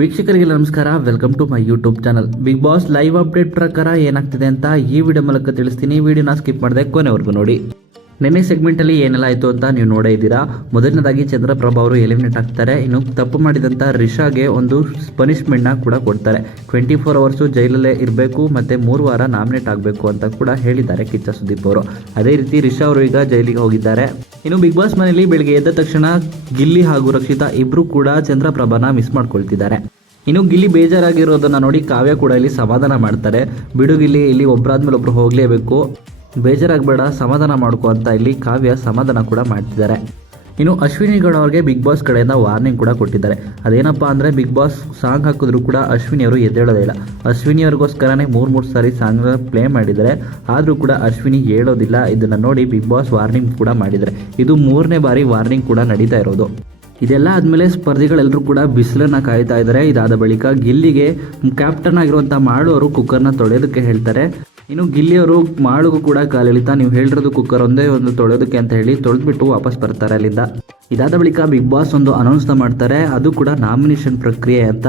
ವೀಕ್ಷಕರಿಗೆ ನಮಸ್ಕಾರ, welcome to my YouTube channel. Bigg Boss live update ಪ್ರಕಾರ ಏನಾಗ್ತಿದೆ ಅಂತ ಈ ವಿಡಿಯೋ ಮೂಲಕ ತಿಳಿಸ್ತೀನಿ. ವಿಡಿಯೋನ ಸ್ಕಿಪ್ ಮಾಡದೆ ಕೊನೆವರೆಗೂ ನೋಡಿ. ನಿನ್ನೆ ಸೆಗ್ಮೆಂಟಲ್ಲಿ ಏನೆಲ್ಲ ಆಯಿತು ಅಂತ ನೀವು ನೋಡೇ ಇದ್ದೀರಾ. ಮೊದಲನೇದಾಗಿ ಚಂದ್ರಪ್ರಭಾ ಅವರು ಎಲಿಮಿನೇಟ್ ಆಗ್ತಾರೆ. ಇನ್ನು ತಪ್ಪು ಮಾಡಿದಂಥ ರಿಷಾಗೆ ಒಂದು ಪನಿಷ್ಮೆಂಟ್ನ ಕೂಡ ಕೊಡ್ತಾರೆ. 24 ಅವರ್ಸು ಜೈಲಲ್ಲೇ ಇರಬೇಕು ಮತ್ತು 3 ವಾರ ನಾಮಿನೇಟ್ ಆಗಬೇಕು ಅಂತ ಕೂಡ ಹೇಳಿದ್ದಾರೆ ಕಿಚ್ಚ ಸುದೀಪ್ ಅವರು. ಅದೇ ರೀತಿ ರಿಷಾ ಅವರು ಈಗ ಜೈಲಿಗೆ ಹೋಗಿದ್ದಾರೆ. ಇನ್ನು ಬಿಗ್ ಬಾಸ್ ಮನೆಯಲ್ಲಿ ಬೆಳಗ್ಗೆ ಎದ್ದ ತಕ್ಷಣ ಗಿಲ್ಲಿ ಹಾಗೂ ರಕ್ಷಿತಾ ಇಬ್ಬರು ಕೂಡ ಚಂದ್ರಪ್ರಭಾನ ಮಿಸ್ ಮಾಡ್ಕೊಳ್ತಿದ್ದಾರೆ. ಇನ್ನು ಗಿಲ್ಲಿ ಬೇಜಾರಾಗಿರೋದನ್ನ ನೋಡಿ ಕಾವ್ಯ ಕೂಡ ಇಲ್ಲಿ ಸಮಾಧಾನ ಮಾಡ್ತಾರೆ. ಬಿಡು ಗಿಲ್ಲಿ, ಇಲ್ಲಿ ಒಬ್ಬರಾದ್ಮೇಲೆ ಒಬ್ರು ಹೋಗಲೇಬೇಕು, ಬೇಜಾರಾಗಬೇಡ, ಸಮಾಧಾನ ಮಾಡ್ಕೊ ಅಂತ ಇಲ್ಲಿ ಕಾವ್ಯ ಸಮಾಧಾನ ಕೂಡ ಮಾಡ್ತಿದ್ದಾರೆ. ಇನ್ನು ಅಶ್ವಿನಿ ಗೌಡ ಅವ್ರಿಗೆ ಬಿಗ್ ಬಾಸ್ ಕಡೆಯಿಂದ ವಾರ್ನಿಂಗ್ ಕೂಡ ಕೊಟ್ಟಿದ್ದಾರೆ. ಅದೇನಪ್ಪ ಅಂದರೆ ಬಿಗ್ ಬಾಸ್ ಸಾಂಗ್ ಹಾಕಿದ್ರು ಕೂಡ ಅಶ್ವಿನಿ ಅವರು ಎದ್ದೇಳೋದೇ ಇಲ್ಲ. ಅಶ್ವಿನಿ ಅವ್ರಿಗೋಸ್ಕರನೇ 3 ಸಾರಿ ಸಾಂಗ್ನ ಪ್ಲೇ ಮಾಡಿದ್ದಾರೆ, ಆದರೂ ಕೂಡ ಅಶ್ವಿನಿ ಹೇಳೋದಿಲ್ಲ. ಇದನ್ನು ನೋಡಿ ಬಿಗ್ ಬಾಸ್ ವಾರ್ನಿಂಗ್ ಕೂಡ ಮಾಡಿದ್ದಾರೆ. ಇದು 3ನೇ ಬಾರಿ ವಾರ್ನಿಂಗ್ ಕೂಡ ನಡೀತಾ ಇರೋದು. ಇದೆಲ್ಲ ಆದಮೇಲೆ ಸ್ಪರ್ಧಿಗಳೆಲ್ಲರೂ ಕೂಡ ಬಿಸಿಲನ್ನು ಕಾಯ್ತಾ ಇದ್ದಾರೆ. ಇದಾದ ಬಳಿಕ ಗಿಲ್ಲಿಗೆ ಕ್ಯಾಪ್ಟನ್ ಆಗಿರುವಂಥ ಮಾಡೋರು ಕುಕ್ಕರ್ನ ತೊಳೆಯೋದಕ್ಕೆ ಹೇಳ್ತಾರೆ. ಇನ್ನು ಗಿಲ್ಲಿಯವರು ಮಾಳುಗೂ ಕೂಡ ಕಾಲೆಳಿತಾ ನೀವು ಹೇಳಿರೋದು ಕುಕ್ಕರ್ ಒಂದೇ ಒಂದು ತೊಳೆಯೋದಕ್ಕೆ ಅಂತ ಹೇಳಿ ತೊಳೆದ್ಬಿಟ್ಟು ವಾಪಸ್ ಬರ್ತಾರೆ ಅಲ್ಲಿಂದ. ಇದಾದ ಬಳಿಕ ಬಿಗ್ ಬಾಸ್ ಒಂದು ಅನೌನ್ಸ್ನ ಮಾಡ್ತಾರೆ. ಅದು ಕೂಡ ನಾಮಿನೇಷನ್ ಪ್ರಕ್ರಿಯೆ ಅಂತ.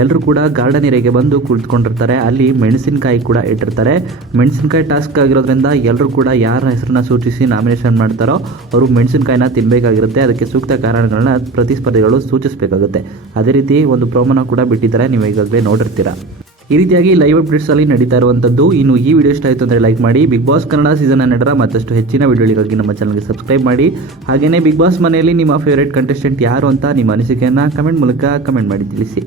ಎಲ್ಲರೂ ಕೂಡ ಗಾರ್ಡನ್ ಏರಿಯಾಗೆ ಬಂದು ಕುಳಿತುಕೊಂಡಿರ್ತಾರೆ. ಅಲ್ಲಿ ಮೆಣಸಿನಕಾಯಿ ಕೂಡ ಇಟ್ಟಿರ್ತಾರೆ. ಮೆಣಸಿನಕಾಯಿ ಟಾಸ್ಕ್ ಆಗಿರೋದ್ರಿಂದ ಎಲ್ಲರೂ ಕೂಡ ಯಾರ ಹೆಸರನ್ನ ಸೂಚಿಸಿ ನಾಮಿನೇಷನ್ ಮಾಡ್ತಾರೋ ಅವರು ಮೆಣಸಿನಕಾಯಿನ ತಿನ್ನಬೇಕಾಗಿರುತ್ತೆ. ಅದಕ್ಕೆ ಸೂಕ್ತ ಕಾರಣಗಳನ್ನ ಪ್ರತಿಸ್ಪರ್ಧಿಗಳು ಸೂಚಿಸಬೇಕಾಗುತ್ತೆ. ಅದೇ ರೀತಿ ಒಂದು ಪ್ರೋಮೋನ ಕೂಡ ಬಿಟ್ಟಿದ್ದಾರೆ, ನೀವು ಈಗಾಗಲೇ ನೋಡಿರ್ತೀರಾ. ಈ ರೀತಿಯಾಗಿ ಲೈವ್ ಅಪ್ಡೇಟ್ಸಲ್ಲಿ ನಡೀತಾ ಇರುವಂಥದ್ದು. ಇನ್ನು ಈ ವಿಡಿಯೋ ಇಷ್ಟ ಆಯಿತು ಅಂದರೆ ಲೈಕ್ ಮಾಡಿ. ಬಿಗ್ ಬಾಸ್ ಕನ್ನಡ ಸೀಸನ್ 12 ಮತ್ತಷ್ಟು ಹೆಚ್ಚಿನ ವಿಡಿಯೋಗಳಿಗಾಗಿ ನಮ್ಮ ಚಾನಲ್ಗೆ ಸಬ್ಸ್ಕ್ರೈಬ್ ಮಾಡಿ. ಹಾಗೆಯೇ ಬಿಗ್ ಬಾಸ್ ಮನೆಯಲ್ಲಿ ನಿಮ್ಮ ಫೇವರೇಟ್ ಕಂಟೆಸ್ಟೆಂಟ್ ಯಾರು ಅಂತ ನಿಮ್ಮ ಅನಿಸಿಕೆಯನ್ನು ಕಮೆಂಟ್ ಮೂಲಕ ಕಮೆಂಟ್ ಮಾಡಿ ತಿಳಿಸಿ.